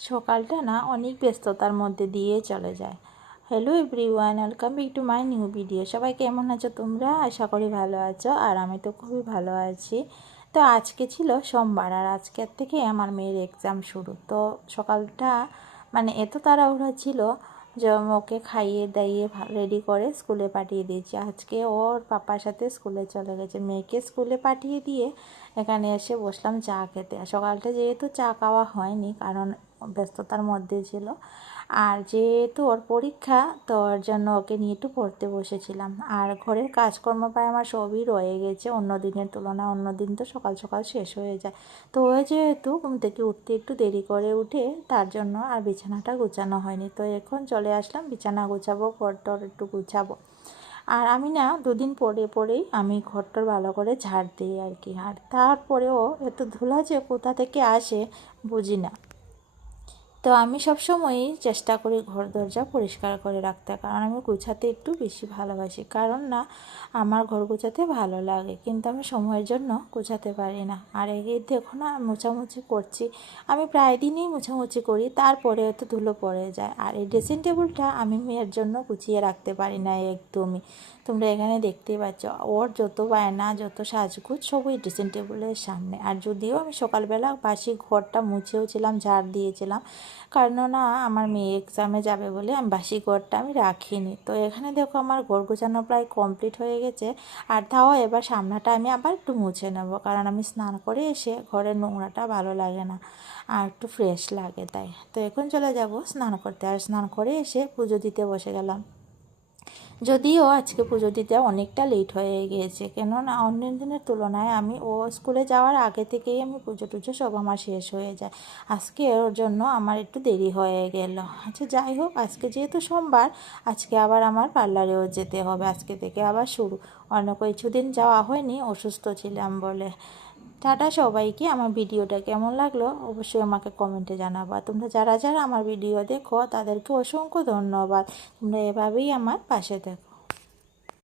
সকালটা না অনেক ব্যস্ততার মধ্যে দিয়ে চলে যায়। Hello everyone, welcome back to my new video. সবাই কেমন আছো তোমরা? আশা করি ভালো আছো, আর আমি তো খুবই ভালো আছি। তো আজকে ছিল সোমবার, আর আজকের থেকে আমার মেয়ের এক্সাম শুরু। তো সকালটা মানে এত তাড়াহুড়া ছিল যে ওকে খাইয়ে দাইয়ে রেডি করে স্কুলে পাঠিয়ে দিয়েছি। আজকে ওর পাপার সাথে স্কুলে চলে গেছে। মেয়েকে স্কুলে পাঠিয়ে দিয়ে এখানে এসে বসলাম চা খেতে। সকালটা যেহেতু চা খাওয়া হয়নি, কারণ ব্যস্ততার মধ্যে ছিল, আর যেহেতু ওর পরীক্ষা, তো ওর জন্য ওকে নিয়ে একটু পড়তে বসেছিলাম। আর ঘরের কাজকর্ম প্রায় আমার সবই রয়ে গেছে অন্য দিনের তুলনায়। অন্য দিন তো সকাল সকাল শেষ হয়ে যায়। তো ওই যেহেতু ঘুম থেকে উঠতে একটু দেরি করে উঠে, তার জন্য আর বিছানাটা গুছানো হয়নি। তো এখন চলে আসলাম বিছানা গুছাবো, ঘরটর একটু গুছাবো। আর আমি না দুদিন পরে পরেই আমি ঘরটর ভালো করে ঝাড় দিই আর কি। আর তারপরেও এত ধুলা যে কোথা থেকে আসে বুঝি না। তো আমি সবসময়ই চেষ্টা করি ঘর দরজা পরিষ্কার করে রাখতে, কারণ আমি গুছাতে একটু বেশি ভালোবাসি। কারণ না, আমার ঘর গুছাতে ভালো লাগে, কিন্তু আমি সময়ের জন্য গুছাতে পারি না। আর এই দেখো না, মোছামুছি করছি, আমি প্রায় দিনই মোছামুছি করি, তারপরে তো ধুলো পড়ে যায়। আর এই ড্রেসিং টেবিলটা আমি মেয়ের জন্য গুছিয়ে রাখতে পারি না একদমই। তোমরা এখানে দেখতেই পাচ্ছ, ওর যত বায়না যত সাজগুজ সবই ড্রেসিং টেবিলের সামনে। আর যদিও আমি সকালবেলা বাসি ঘরটা মুছেওছিলাম, ঝাড় দিয়েছিলাম, কারণ না আমার মেয়ে এক্সামে যাবে বলে আমি বাসি ঘরটা আমি রাখিনি। তো এখানে দেখো আমার ঘর গোছানো প্রায় কমপ্লিট হয়ে গেছে। আর তাও এবার সামনাটা আমি আবার একটু মুছে নেব, কারণ আমি স্নান করে এসে ঘরের নোংরাটা ভালো লাগে না, আর একটু ফ্রেশ লাগে তাই। তো এখন চলে যাব স্নান করতে। আর স্নান করে এসে পুজো দিতে বসে গেলাম। যদিও আজকে পুজো দিতে অনেকটা লেট হয়ে গিয়েছে, কেননা অন্য দিনের তুলনায় আমি ও স্কুলে যাওয়ার আগে থেকেই আমি পুজো টুজো সব আমার শেষ হয়ে যায়। আজকে ওর জন্য আমার একটু দেরি হয়ে গেল। আচ্ছা যাই হোক, আজকে যেহেতু সোমবার, আজকে আবার আমার পার্লারেও যেতে হবে। আজকে থেকে আবার শুরু। অন্য কিছুদিন যাওয়া হয়নি, অসুস্থ ছিলাম বলে। টাটা সবাইকে। আমার ভিডিওটা কেমন লাগলো অবশ্যই আমাকে কমেন্টে জানাবা। তোমরা যারা যারা আমার ভিডিও দেখো তাদেরকে অসংখ্য ধন্যবাদ। তোমরা এভাবেই আমার পাশে দেখো।